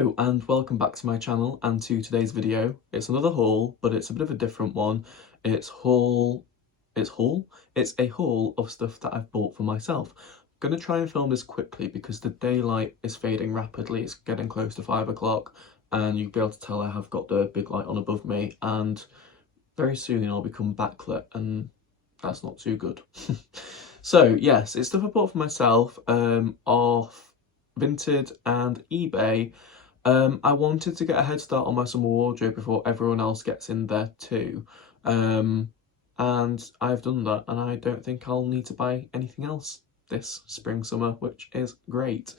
Hello and welcome back to my channel and to today's video. It's another haul, but it's a bit of a different one. It's a haul of stuff that I've bought for myself. I'm going to try and film this quickly because the daylight is fading rapidly. It's getting close to 5 o'clock and you'll be able to tell I have got the big light on above me, and very soon I'll become backlit and that's not too good. So yes, it's stuff I bought for myself off Vinted and eBay. I wanted to get a head start on my summer wardrobe before everyone else gets in there too. And I've done that, and I don't think I'll need to buy anything else this spring summer, which is great.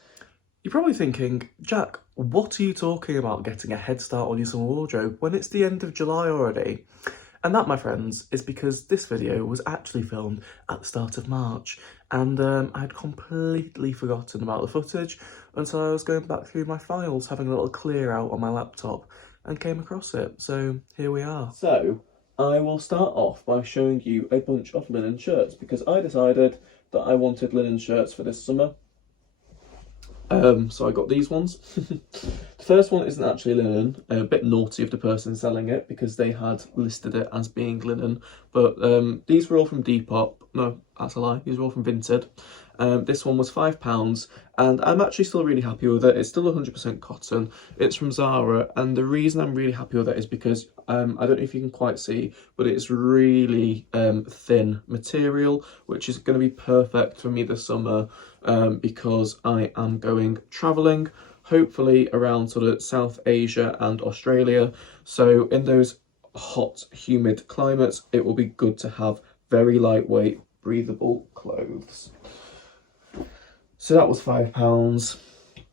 You're probably thinking, Jack, what are you talking about getting a head start on your summer wardrobe when it's the end of July already? And that, my friends, is because this video was actually filmed at the start of March, and I'd completely forgotten about the footage until I was going back through my files, having a little clear out on my laptop, and came across it. So here we are. So I will start off by showing you a bunch of linen shirts, because I decided that I wanted linen shirts for this summer. So I got these ones. The first one isn't actually linen, a bit naughty of the person selling it because they had listed it as being linen, but these were all from Depop. No, that's a lie, these were all from Vinted. This one was £5 and I'm actually still really happy with it. It's still 100% cotton. It's from Zara, and the reason I'm really happy with it is because I don't know if you can quite see, but it's really thin material, which is going to be perfect for me this summer because I am going travelling, hopefully around sort of South Asia and Australia. So in those hot, humid climates, it will be good to have very lightweight, breathable clothes. So that was £5.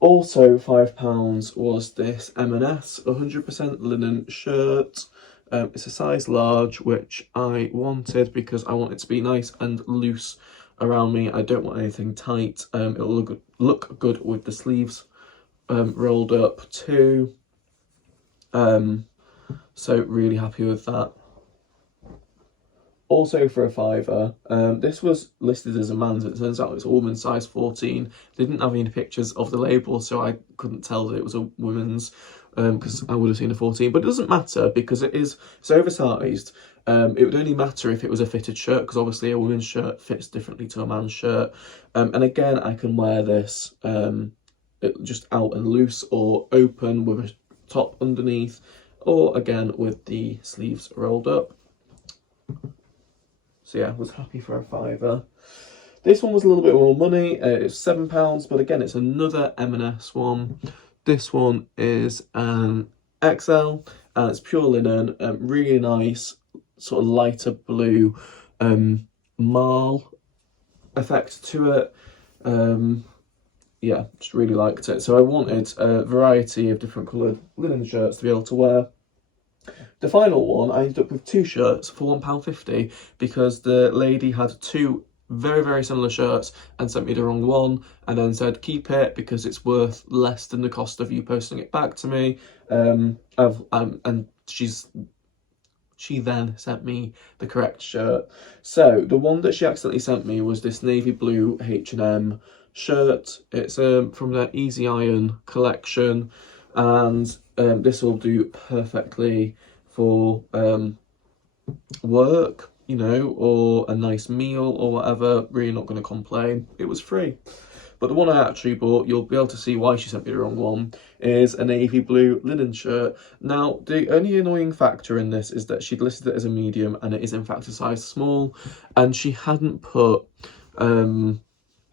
Also £5 was this M&S 100% linen shirt. It's a size large, which I wanted because I want it to be nice and loose around me. I don't want anything tight. It'll look good with the sleeves rolled up too. So really happy with that. Also for a £5, this was listed as a man's, it turns out it's a woman's size 14. They didn't have any pictures of the label, so I couldn't tell that it was a woman's, because I would have seen a 14, but it doesn't matter because it's oversized. It would only matter if it was a fitted shirt, because obviously a woman's shirt fits differently to a man's shirt. And again, I can wear this just out and loose, or open with a top underneath, or again with the sleeves rolled up. So yeah, I was happy for a £5. This one was a little bit more money. It's £7, but again, it's another M&S one. This one is an XL, and it's pure linen, really nice, sort of lighter blue marl effect to it. Yeah, just really liked it. So I wanted a variety of different coloured linen shirts to be able to wear. The final one, I ended up with 2 shirts for £1.50 because the lady had 2 very, very similar shirts and sent me the wrong one, and then said keep it because it's worth less than the cost of you posting it back to me. And she then sent me the correct shirt. So the one that she accidentally sent me was this navy blue H&M shirt. It's from their Easy Iron collection, and this will do perfectly for work, you know, or a nice meal or whatever. Really not going to complain. It was free. But the one I actually bought, you'll be able to see why she sent me the wrong one, is a navy blue linen shirt. Now, the only annoying factor in this is that she'd listed it as a medium, and it is in fact a size small, and she hadn't put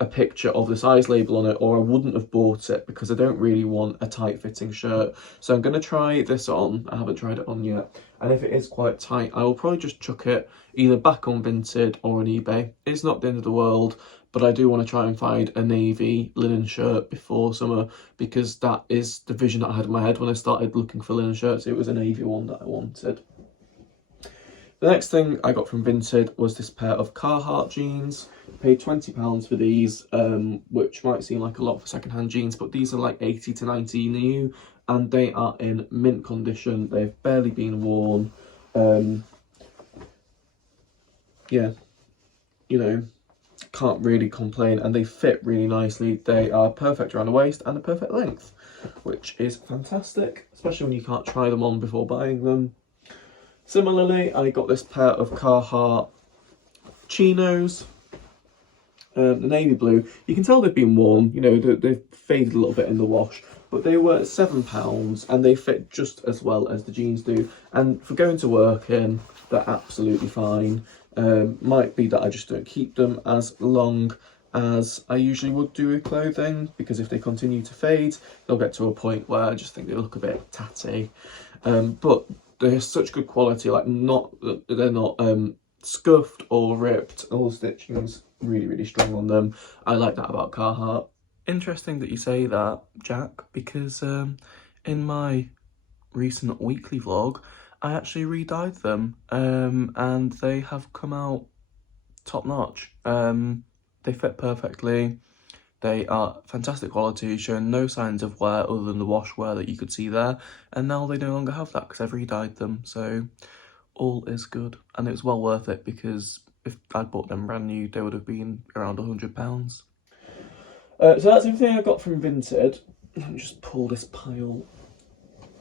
a picture of the size label on it, or I wouldn't have bought it because I don't really want a tight fitting shirt. So I'm going to try this on. I haven't tried it on yet, and if it is quite tight, I will probably just chuck it either back on Vinted or on eBay. It's not the end of the world, but I do want to try and find a navy linen shirt before summer, because that is the vision that I had in my head when I started looking for linen shirts. It was a navy one that I wanted. The next thing I got from Vinted was this pair of Carhartt jeans. I paid £20 for these, which might seem like a lot for second-hand jeans, but these are like 80 to 90 new, and they are in mint condition. They've barely been worn. Yeah, you know, can't really complain, and they fit really nicely. They are perfect around the waist and a perfect length, which is fantastic, especially when you can't try them on before buying them. Similarly, I got this pair of Carhartt chinos, the navy blue. You can tell they've been worn, you know, they've faded a little bit in the wash, but they were £7 and they fit just as well as the jeans do. And for going to work in, they're absolutely fine. Might be that I just don't keep them as long as I usually would do with clothing, because if they continue to fade, they'll get to a point where I just think they look a bit tatty. But they're such good quality, like they're not scuffed or ripped. All the stitching's really strong on them. I like that about Carhartt. Interesting that you say that, Jack, because in my recent weekly vlog, I actually re-dyed them, and they have come out top notch. They fit perfectly. They are fantastic quality, showing no signs of wear other than the wash wear that you could see there. And now they no longer have that because I've re-dyed them. So all is good. And it was well worth it, because if I'd bought them brand new, they would have been around £100. So that's everything I got from Vinted. Let me just pull this pile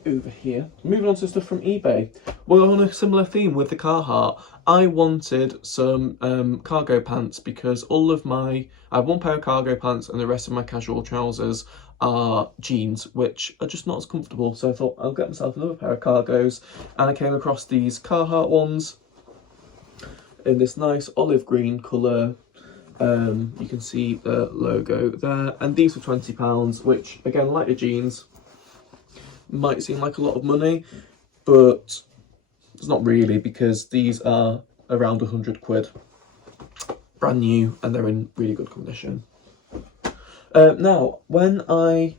over here. Moving on to stuff from eBay. We're on a similar theme with the Carhartt. I wanted some cargo pants, because I have one pair of cargo pants and the rest of my casual trousers are jeans, which are just not as comfortable. So I thought I'll get myself another pair of cargos, and I came across these Carhartt ones in this nice olive green colour. You can see the logo there, and these were £20, which again, like the jeans, might seem like a lot of money, but it's not really, because these are around £100, brand new, and they're in really good condition. Now, when I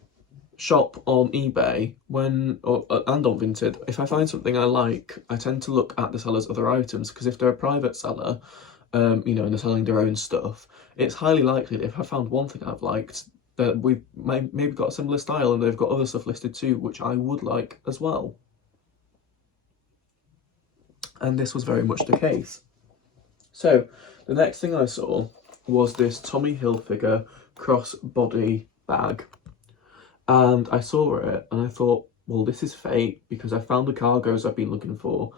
shop on eBay and on Vinted, if I find something I like, I tend to look at the seller's other items, because if they're a private seller, you know, and they're selling their own stuff, it's highly likely that if I found one thing I've liked, that we've maybe got a similar style and they've got other stuff listed too, which I would like as well. And this was very much the case. So the next thing I saw was this Tommy Hilfiger crossbody bag. And I saw it and I thought, well, this is fate, because I found the cargos I've been looking for,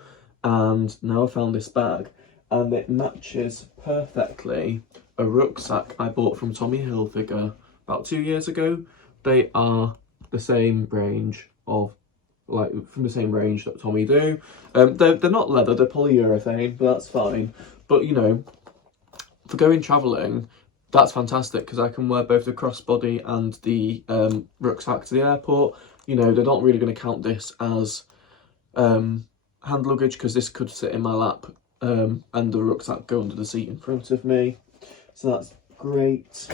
and now I found this bag, and it matches perfectly a rucksack I bought from Tommy Hilfiger about 2 years ago. They are the same range of, like, from the same range that Tommy do. They're not leather, they're polyurethane, but that's fine. But, you know, for going travelling, that's fantastic, because I can wear both the crossbody and the rucksack to the airport. You know, they're not really going to count this as hand luggage, because this could sit in my lap, and the rucksack go under the seat in front of me. So that's great.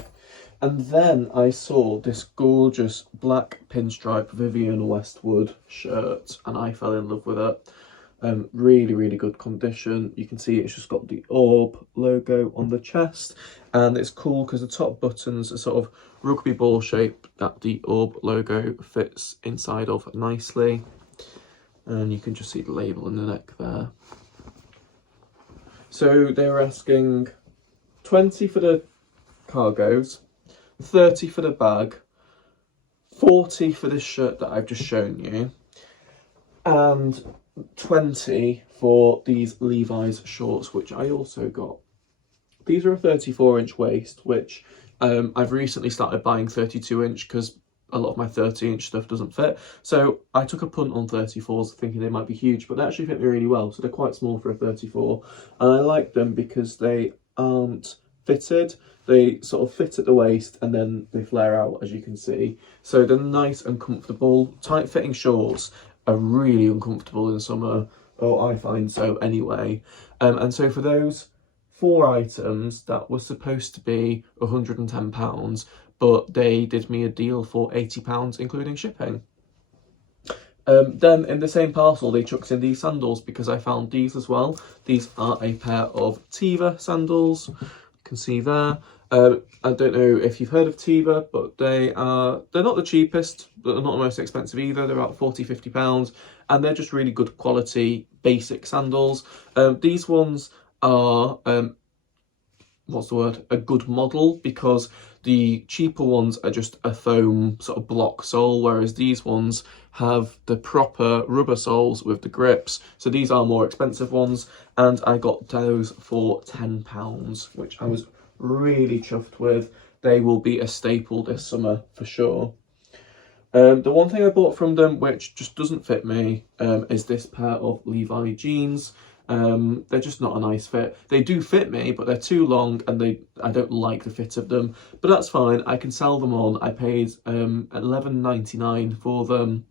And then I saw this gorgeous black pinstripe Vivienne Westwood shirt, and I fell in love with it. Really good condition. You can see it's just got the orb logo on the chest, and it's cool because the top buttons are sort of rugby ball shape that the orb logo fits inside of nicely, and you can just see the label in the neck there. So they were asking 20 for the cargos, 30 for the bag, 40 for this shirt that I've just shown you, and 20 for these Levi's shorts, which I also got. These are a 34-inch waist, which I've recently started buying 32-inch because a lot of my 30-inch stuff doesn't fit. So I took a punt on 34s thinking they might be huge, but they actually fit me really well. So they're quite small for a 34. And I like them because they aren't fitted. They sort of fit at the waist and then they flare out, as you can see. So they're nice and comfortable. Tight-fitting shorts are really uncomfortable in summer. Oh, I find so anyway. And so for those 4 items that were supposed to be £110, but they did me a deal for £80, including shipping. Then in the same parcel, they chucked in these sandals because I found these as well. These are a pair of Teva sandals. You can see there. I don't know if you've heard of Teva, but they're not the cheapest, but they're not the most expensive either. They're about £40–50, and they're just really good quality basic sandals. These ones are what's the word, a good model, because the cheaper ones are just a foam sort of block sole, whereas these ones have the proper rubber soles with the grips. So these are more expensive ones, and I got those for £10, which I was really chuffed with. They will be a staple this summer for sure. The one thing I bought from them which just doesn't fit me is this pair of Levi jeans. They're just not a nice fit. They do fit me, but they're too long and I don't like the fit of them. But that's fine, I can sell them on. I paid £11.99 for them,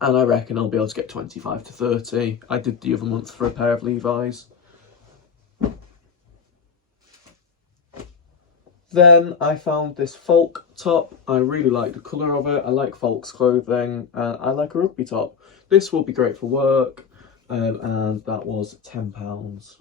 and I reckon I'll be able to get 25 to 30. I did the other month for a pair of Levi's. Then I found this Folk top. I really like the colour of it. I like Folk's clothing. I like a rugby top. This will be great for work, and that was £10.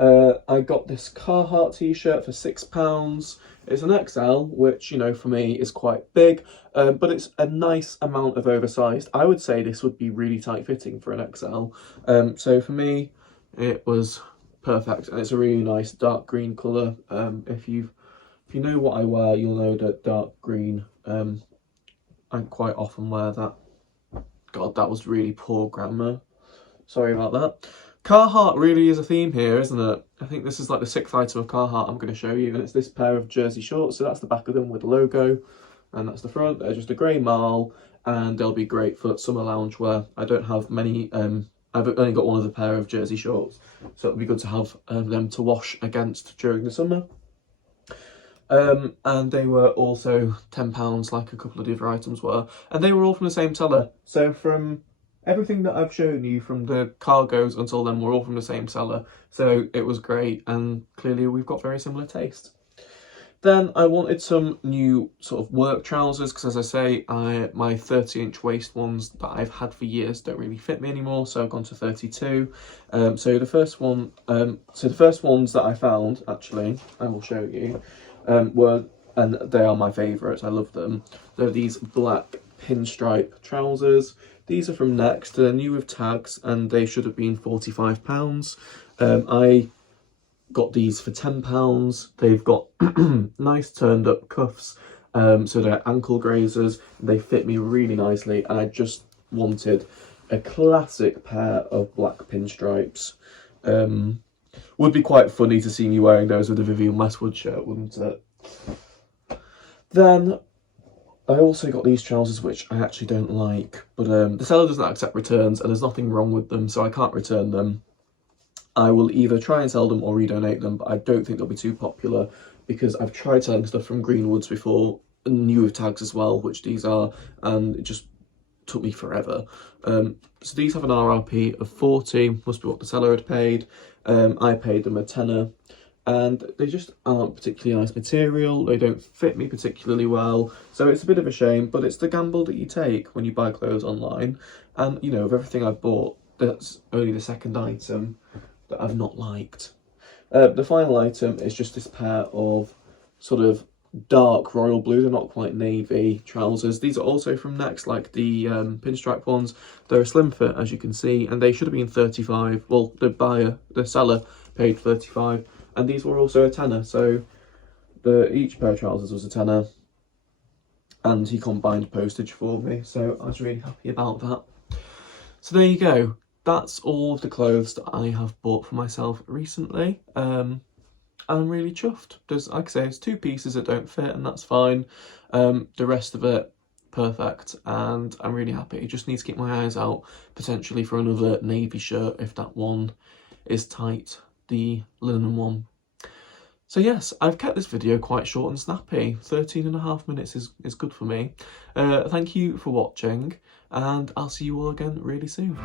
I got this Carhartt t-shirt for £6. It's an XL, which, you know, for me is quite big, but it's a nice amount of oversized. I would say this would be really tight fitting for an XL. So for me, it was perfect, and it's a really nice dark green colour. If you know what I wear, you'll know that dark green, I quite often wear that. God, that was really poor grammar. Sorry about that. Carhartt really is a theme here, isn't it? I think this is like the 6th item of Carhartt I'm going to show you, and it's this pair of jersey shorts. So that's the back of them with the logo, and that's the front. They're just a grey marl, and they'll be great for summer lounge wear. I don't have many, I've only got one other pair of jersey shorts, so it'll be good to have them to wash against during the summer. And they were also £10, like a couple of the other items were, and they were all from the same seller. So from everything that I've shown you, from the cargos until then, were all from the same seller. So it was great, and clearly we've got very similar taste. Then I wanted some new sort of work trousers, because as I say, my 30-inch waist ones that I've had for years don't really fit me anymore, so I've gone to 32. So the first ones that I found, actually, I will show you, were, and they are my favourites, I love them. They're these black pinstripe trousers. These are from Next. They're new with tags, and they should have been £45. I got these for £10. They've got nice turned up cuffs, so they're ankle grazers. They fit me really nicely, and I just wanted a classic pair of black pinstripes. Would be quite funny to see me wearing those with a Vivienne Westwood shirt, wouldn't it? Then I also got these trousers, which I actually don't like, but the seller doesn't accept returns, and there's nothing wrong with them, so I can't return them. I will either try and sell them or redonate them, but I don't think they'll be too popular, because I've tried selling stuff from Greenwoods before, new with tags as well, which these are, and it just took me forever. So these have an RRP of 40, must be what the seller had paid. I paid them a tenner, and they just aren't particularly nice material. They don't fit me particularly well, so it's a bit of a shame, but it's the gamble that you take when you buy clothes online. And, you know, of everything I've bought, that's only the second item that I've not liked. The final item is just this pair of sort of dark royal blue, they're not quite navy, trousers. These are also from Next, like the pinstripe ones. They're a slim fit, as you can see, and they should have been 35. Well, the seller paid 35, and these were also a tenner, so each pair of trousers was a tenner, and he combined postage for me, so I was really happy about that. So there you go. That's all of the clothes that I have bought for myself recently. I'm really chuffed. There's, like I say, it's 2 pieces that don't fit, and that's fine. The rest of it, perfect, and I'm really happy. Just need to keep my eyes out potentially for another navy shirt if that one is tight, the linen one. So yes, I've kept this video quite short and snappy. 13.5 minutes is good for me. Thank you for watching, and I'll see you all again really soon.